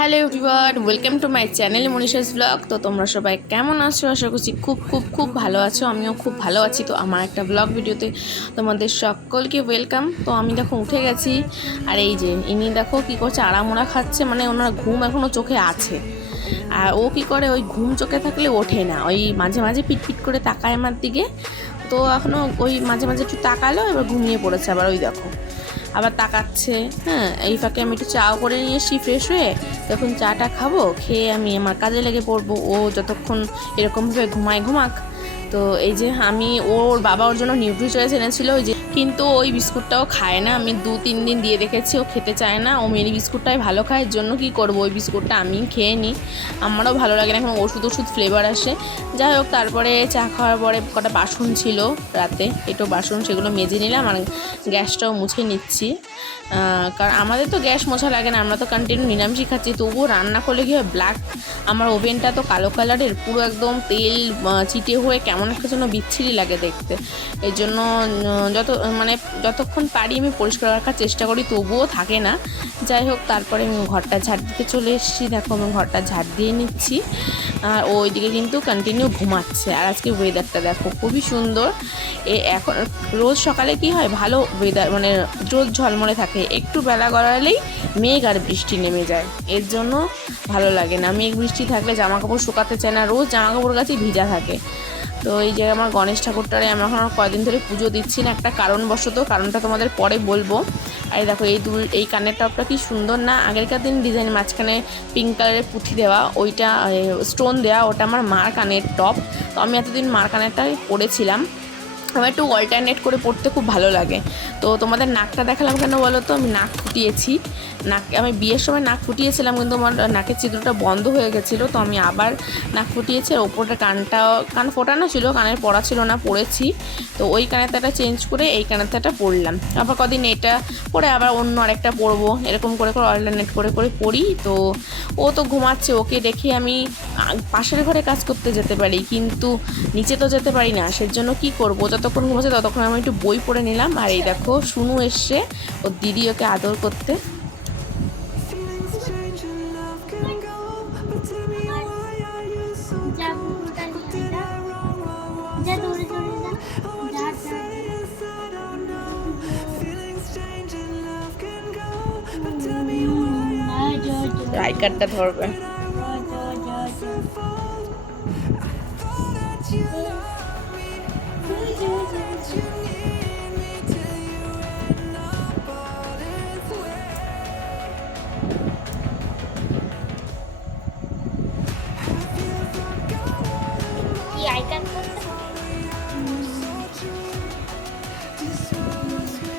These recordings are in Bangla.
Hello everyone, welcome to my channel Manisha's blog. তো তোমরা সবাই কেমন আছো? আশা করছি খুব খুব খুব ভালো আছো। আমিও খুব ভালো আছি। তো আমার একটা ব্লগ ভিডিওতে তোমাদের সকলকে ওয়েলকাম। তো আমি দেখো উঠে গেছি, আর এই যে ইনি দেখো কী করছে, আড়ামোড়া খাচ্ছে, মানে ওনার ঘুম এখনও চোখে আছে। আর ও কী করে, ওই ঘুম চোখে থাকলে ওঠে না, ওই মাঝে মাঝে পিটপিট করে তাকায় আমার দিকে। তো এখনও ওই মাঝে মাঝে একটু তাকালো, এবার ঘুমিয়ে পড়েছে আবার, ওই দেখো আবার তাকাচ্ছে। হ্যাঁ, এই ফাঁকে আমি একটু চাও করে নিয়ে এসছি ফ্রেশ হয়ে। তখন চাটা খাবো, খেয়ে আমি আমার কাজে লেগে পড়বো। ও যতক্ষণ এরকমভাবে ঘুমাক। তো এই যে আমি ওর বাবা ওর জন্য নিউট্রি চয়েস এনেছিল, ওই যে, কিন্তু ওই বিস্কুটটাও খায় না। আমি 2-3 দিন দিয়ে দেখেছি, ও খেতে চায় না। ও মেরি বিস্কুটটাই ভালো খায়, এর জন্য কী করবো, ওই বিস্কুটটা আমি খেয়ে নিই। আমারও ভালো লাগে না, এখন ওষুধ ফ্লেভার আসে। যাই হোক, তারপরে চা খাওয়ার পরে কটা বাসন ছিল রাতে, একটু বাসন, সেগুলো মেজে নিলাম, আর গ্যাসটাও মুছে নিচ্ছি। কারণ আমাদের তো গ্যাস মোছা লাগে না, আমরা তো কন্টিনিউ নিরামিষই খাচ্ছি। তবুও রান্না করলে কী হয়, ব্ল্যাক, আমার ওভেনটা তো কালো কালারের, পুরো একদম তেল চিটে হয়ে কেমন একটা যেন বিচ্ছিরি লাগে দেখতে। এই জন্য যতক্ষণ পারি আমি পরিষ্কার রাখার চেষ্টা করি, তবুও থাকে না। যাই হোক, তারপরে আমি ঘরটা ঝাড় দিতে চলে এসেছি। দেখো আমি ঘরটা ঝাড় দিয়ে নিচ্ছি, আর ওইদিকে কিন্তু কন্টিনিউ ঘুমাচ্ছে। আর আজকে ওয়েদারটা দেখো খুবই সুন্দর। এখন রোজ সকালে কি হয়, ভালো ওয়েদার, মানে রোদ ঝলমলে থাকে, একটু বেলা গড়ালেই মেঘ আর বৃষ্টি নেমে যায়। এর জন্য ভালো লাগে না। মেঘ বৃষ্টি থাকলে জামা কাপড় শুকাতে চায় না, রোজ জামা কাপড় গাছেই ভিজা থাকে। তো এই যে আমার গণেশ ঠাকুরটারে আমরা এখন কয়েকদিন ধরে পুজো দিচ্ছি না, একটা কারণবশত, কারণটা তোমাদের পরে বলবো। আর দেখো এই কানের টপটা কি সুন্দর না, আগেরকার দিন ডিজাইন, মাঝখানে পিঙ্ক কালারের পুঁথি দেওয়া, ওইটা স্টোন দেওয়া, ওটা আমার মার কানের টপ। তো আমি এতদিন মার কানেরটাই পরেছিলাম। আমার একটু অল্টারনেট করে পড়তে খুব ভালো লাগে। তো তোমাদের নাকটা দেখালাম কেন বলো তো, আমি নাক ফুটিয়েছি। আমি বিয়ের সময় নাক ফুটিয়েছিলাম, কিন্তু আমার নাকের ছিদ্রটা বন্ধ হয়ে গেছিলো, তো আমি আবার নাক ফুটিয়েছি। আর ওপরটা কান ফোটানো ছিল, কানের পড়া ছিল না, পড়েছি। তো ওই কানের তাটা চেঞ্জ করে এই কানের তাটা পরলাম, আবার কদিন এটা পরে আবার অন্য আরেকটা পরবো, এরকম করে অল্টারনেট করে পড়ি। তো ও তো ঘুমাচ্ছে, ওকে রেখে আমি পাশের ঘরে কাজ করতে যেতে পারি, কিন্তু নিচে তো যেতে পারি না। সেজন্য কি করবো, যতক্ষণ ঘুমাচ্ছে ততক্ষণ আমি একটু বই পড়ে নিলাম। আর এই দেখো শুনু এসছে, ওর দিদি ওকে আদর করতে। আই কার্ডটা ধরবে।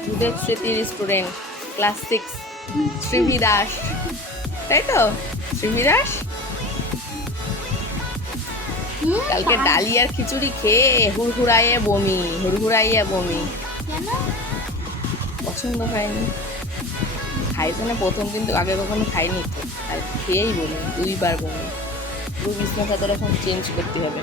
দুধের স্মৃতির স্টুডেন্ট, ক্লাস 6, শ্রীভি দাস, তাই তো? শ্রীভি দাস কালকে ডালিয়ার খিচুড়ি খেয়ে হুড়হুড়াইয়া বমি। পছন্দ হয়নি, খাইছে না প্রথম, কিন্তু আগে কখনো খাইনি তো, আর খেয়েই বমি, 2বার বমি। পুরো বিছনা চাদর এখন চেঞ্জ করতে হবে।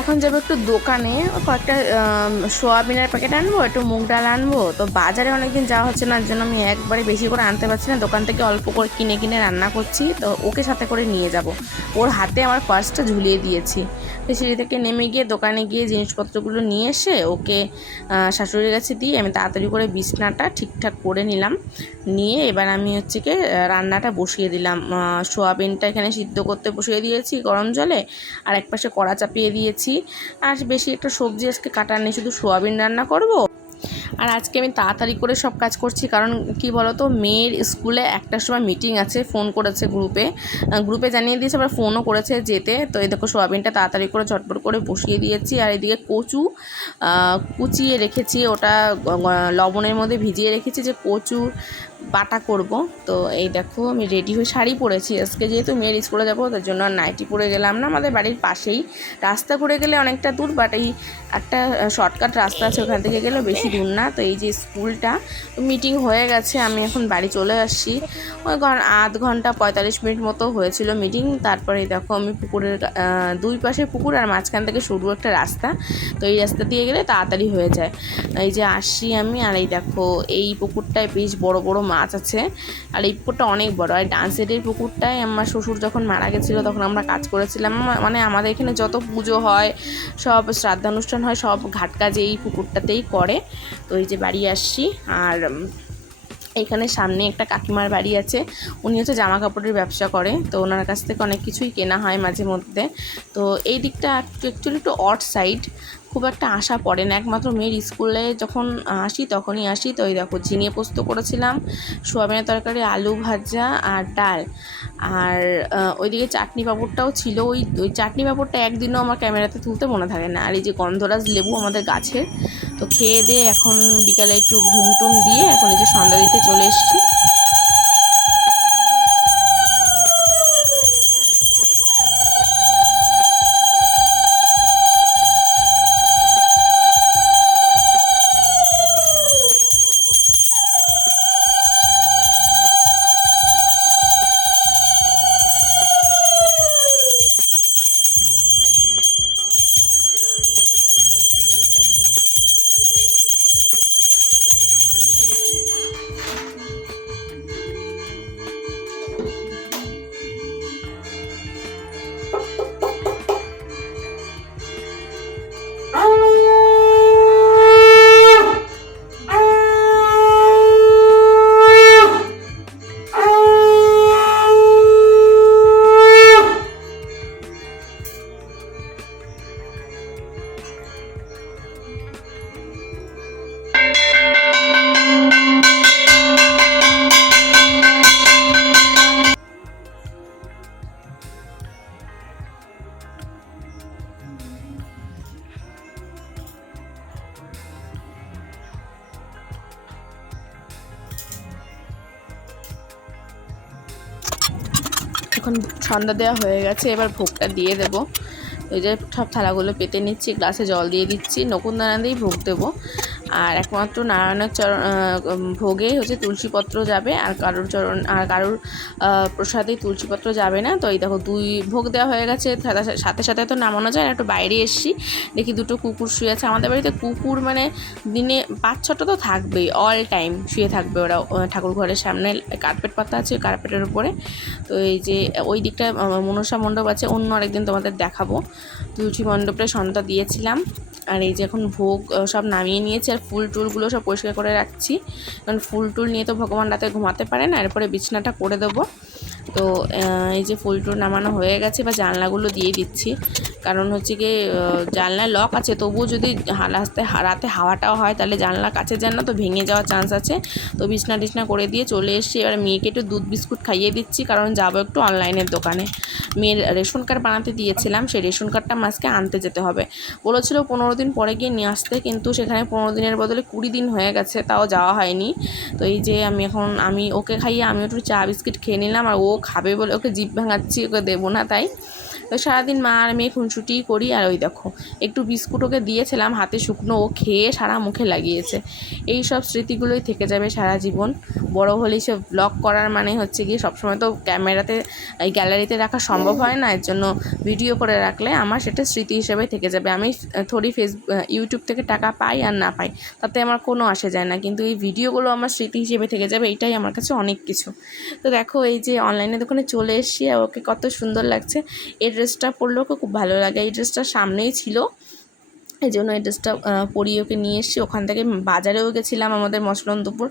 এখন যাবো একটু দোকানে, কয়েকটা সোয়াবিনের প্যাকেট আনবো, একটু মুগ ডাল আনবো। তো বাজারে অনেকদিন যাওয়া হচ্ছে না, জন্য আমি একবারে বেশি করে আনতে পারছি না, দোকান থেকে অল্প করে কিনে রান্না করছি। তো ওকে সাথে করে নিয়ে যাব, ওর হাতে আমার পার্সটা ঝুলিয়ে দিয়েছি। তো সিঁড়ি থেকে নেমে গিয়ে দোকানে গিয়ে জিনিসপত্রগুলো নিয়ে এসে ওকে শাশুড়ির কাছে দিয়ে আমি তাড়াতাড়ি করে বিছনাটা ঠিকঠাক করে নিলাম। নিয়ে এবার আমি হচ্ছে কি রান্নাটা বসিয়ে দিলাম। সোয়াবিনটা এখানে সিদ্ধ করতে বসিয়ে দিয়েছি গরম জলে, আর একপাশে কড়া চাপিয়ে দিয়েছি। আর বেশি একটা সবজি আজকে কাটার নেই, শুধু সোয়াবিন রান্না করব। আর আজকে আমি তাড়াতাড়ি করে সব কাজ করছি, কারণ কি বলতো, মেয়ের স্কুলে একটার সময় মিটিং আছে, ফোন করেছে গ্রুপে জানিয়ে দিয়েছে, আবার ফোনও করেছে যেতে। তো এই দেখো সোয়াবিনটা তাড়াতাড়ি করে ঝটপট করে বসিয়ে দিয়েছি। আর এদিকে কচু কুচিয়ে রেখেছি, ওটা লবণের মধ্যে ভিজিয়ে রেখেছি, যে কচু বাটা করব। তো এই দেখো আমি রেডি হয়ে শাড়ি পরেছি আজকে, যেহেতু মেয়ের স্কুলে যাবো তার জন্য আর নাইটি পরে গেলাম না। আমাদের বাড়ির পাশেই রাস্তা করে গেলে অনেকটা দূর, বাট এই একটা শর্টকাট রাস্তা আছে, ওখান থেকে গেলে বেশি দূর না। তো এই যে স্কুলটা, মিটিং হয়ে গেছে, আমি এখন বাড়ি চলে আসছি। ওই আধ ঘন্টা 45 মিনিট মতো হয়েছিল মিটিং। তারপরে দেখো আমি পুকুরের দুই পাশে পুকুর আর মাঝখান থেকে সরু একটা রাস্তা, তো এই রাস্তা দিয়ে গেলে তাড়াতাড়ি হয়ে যায়। এই যে আসছি আমি, আর এই দেখো এই পুকুরটায় বেশ বড় বড় মাছ আছে, আর এই পুকুরটা অনেক বড়। আর ডান সাইডের পুকুরটায় আমার শ্বশুর যখন মারা গেছিলো তখন আমরা কাজ করেছিলাম। মানে আমাদের এখানে যত পুজো হয়, সব শ্রাদ্ধানুষ্ঠান হয়, সব ঘাট কাজ এই পুকুরটাতেই করে। তো এই যে বাড়ি আসছি, আর এখানে সামনে একটা কাকিমার বাড়ি আছে, উনি হচ্ছে জামা কাপড়ের ব্যবসা করে, তো ওনার কাছ থেকে অনেক কিছুই কেনা হয় মাঝে মধ্যে। তো এই দিকটা অ্যাকচুয়ালি একটু অড সাইড, খুব একটা আসা পড়ে না, একমাত্র মেয়ের স্কুলে যখন আসি তখনই আসি। তো এই দেখো ঝিঙে পোস্ত করেছিলাম, সোয়াবিনের তরকারি, আলু ভাজা আর ডাল, আর ওইদিকে চাটনি পাঁপড়টাও ছিল। ওই চাটনি পাঁপড়টা একদিনও আমার ক্যামেরাতে তুলতে মনে থাকে না। আর এই যে গন্ধরাজ লেবু আমাদের গাছের, তো খেয়ে দিয়ে এখন বিকালে একটু ঘুম টুম দিয়ে এখন এই যে সন্ধ্যা দিতে চলে এসেছি। এখন সন্ধ্যা দেওয়া হয়ে গেছে, এবার ভোগটা দিয়ে দেবো। ওই যে সব থালাগুলো পেতে নিচ্ছি, গ্লাসে জল দিয়ে দিচ্ছি, নকুনদানা দিয়েই ভোগ দেবো। আর একমাত্র নারায়ণের ভোগে হচ্ছে তুলসীপত্র যাবে, আর কারোর প্রসাদে তুলসীপত্র যাবে না। তো এই দেখো দুই ভোগ দেওয়া হয়ে গেছে, সাথে সাথে তো নামানো যায় না, একটু বাইরে এসছি, দেখি দুটো কুকুর শুয়ে আছে। আমাদের বাড়িতে কুকুর মানে দিনে 5-6টা তো থাকবেই, অল টাইম শুয়ে থাকবে ওরা ঠাকুর ঘরের সামনে। কার্পেট পাতা আছে, কার্পেটের উপরে। তো এই যে ওই দিকটা মনসা মণ্ডপ আছে, অন্য আরেকদিন তোমাদের দেখাবো। তুলসী মণ্ডপে সন্ধ্যা দিয়েছিলাম, আর এই যে এখন ভোগ সব নামিয়ে নিয়েছি, আর ফুল টুলগুলো সব পরিষ্কার করে রাখছি, কারণ ফুল টুল নিয়ে তো ভগবান রাতে ঘুমাতে পারে না। এরপরে বিছনাটা করে দেবো। তো এই যে ফুল টুল নামানো হয়ে গেছে, বা জানলাগুলো দিয়ে দিচ্ছি, কারণ হচ্ছে কি জানলায় লক আছে, তবুও যদি রাতে হাওয়াটাও হয় তাহলে জানলা কাছে যান না, তো ভেঙে যাওয়ার চান্স আছে। তো বিছনা টিছনা করে দিয়ে চলে এসেছি। এবার মেয়েকে একটু দুধ বিস্কুট খাইয়ে দিচ্ছি, কারণ যাবো একটু অনলাইনের দোকানে। মেয়ের রেশন কার্ড বানাতে দিয়েছিলাম, সেই রেশন কার্ডটা মাসকে আনতে যেতে হবে, বলেছিল 15 দিন পরে গিয়ে নিয়ে আসতে, কিন্তু সেখানে 15 দিনের বদলে 20 দিন হয়ে গেছে, তাও যাওয়া হয়নি। তো এই যে আমি ওকে খাইয়ে আমি একটু চা বিস্কিট খেয়ে নিলাম, আর ও খাবে বলে ওকে জিভ ভাঙাচ্ছি, ওকে দেবো না তাই। তো সারাদিন মা আর মেয়ে খুনসুটি করি। আর ওই দেখো একটু বিস্কুট ওকে দিয়েছিলাম হাতে শুকনো, ও খেয়ে সারা মুখে লাগিয়েছে। এই সব স্মৃতিগুলোই থেকে যাবে সারা জীবন। বড় হলেই সব ব্লগ করার মানে হচ্ছে গিয়ে সবসময় তো ক্যামেরাতে এই গ্যালারিতে রাখা সম্ভব হয় না, এর জন্য ভিডিও করে রাখলে আমার সেটা স্মৃতি হিসেবে থেকে যাবে। আমি থোড়ি ইউটিউব থেকে টাকা পাই আর না পাই তাতে আমার কোনো আসে যায় না, কিন্তু এই ভিডিওগুলো আমার স্মৃতি হিসেবে থেকে যাবে, এইটাই আমার কাছে অনেক কিছু। তো দেখো এই যে অনলাইনে দোকানে চলে এসেছি, আর ওকে কত সুন্দর লাগছে। এই ড্রেসটা পরলেও ওকে খুব ভালো লাগে, এই ড্রেসটা সামনেই ছিল, এই জন্য এই ড্রেসটা পরিয়ে ওকে নিয়ে এসেছি। ওখান থেকে বাজারেও গেছিলাম আমাদের মসলন্দপুর,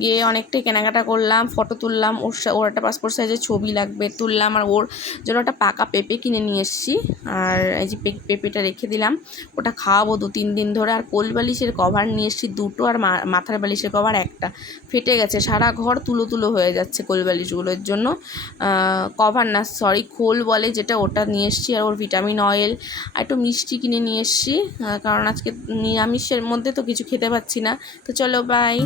গিয়ে অনেকটাই কেনাকাটা করলাম, ফটো তুললাম, ওর একটা পাসপোর্ট সাইজের ছবি লাগবে তুললাম, আর ওর জন্য একটা পাকা পেঁপে কিনে নিয়ে এসেছি। আর এই যে পেঁপেটা রেখে দিলাম, ওটা খাওয়াবো 2-3 দিন ধরে। আর কোল বালিশের কভার নিয়ে এসেছি 2টো, আর মাথার বালিশের কভার একটা, ফেটে গেছে, সারা ঘর তুলো তুলো হয়ে যাচ্ছে কোল বালিশগুলোর জন্য। কভার না, সরি খোল বলে যেটা, ওটা নিয়ে এসেছি। আর ওর ভিটামিন অয়েল আর একটু মিষ্টি কিনে নিয়ে এসেছি, কারণ আজকে নিরামিষের মধ্যে তো কিছু খেতে পাচ্ছি না। তো চলো বাই।